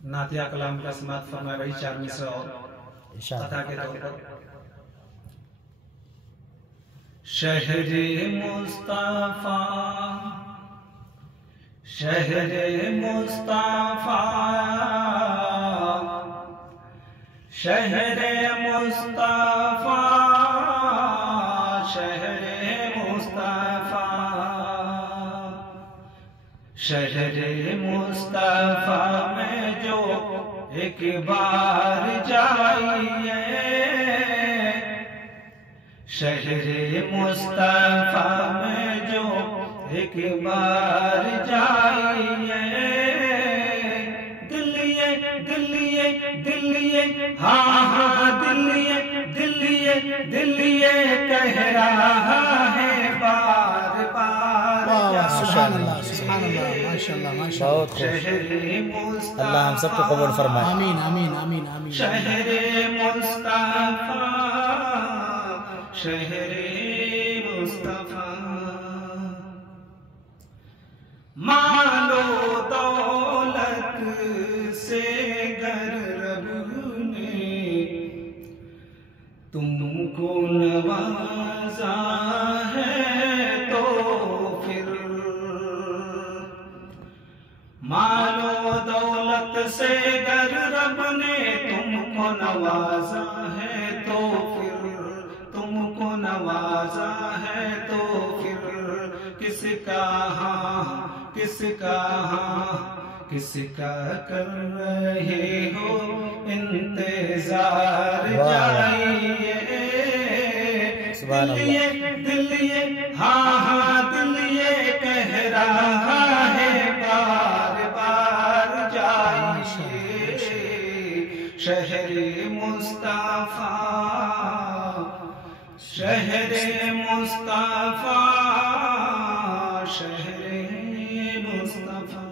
नातिया कलाम का समाप्त फरमाए वही 4 मिसरा और कथा के तौर पर शहरे मुस्तफा शहरे मुस्तफा शहरे मुस्तफा शहरे मुस्तफा शहरे मुस्तफा में जो एक बार जाइए शहरे मुस्तफा में जो एक बार जाइए दिल्ली दिल्ली दिल्ली हाँ हाँ दिल्ली दिल्ली दिल्ली कह रहा है बार बार सुभान अल्लाह माशाअल्लाह माशाअल्लाह बहुत खूब अल्लाह हम सबको कबूल फरमाए आमीन आमीन आमीन आमीन शहरे मुस्तफा शहरे मुस्तफा मालो दौलत से गर रब ने तुमको नवाजा है तो फिर मालो दौलत से गर रब ने तुमको नवाजा है तो फिर तुमको नवाजा है तो फिर किसका हाँ किसका हाँ किसका कर रहे हो इंतजार जाइए दिल्ली दिल्ली हाँ हाँ दिल्ली कह रहा है बार बार जाइए शहरे मुस्तफा शहरे मुस्तफा शहरे मुस्तफा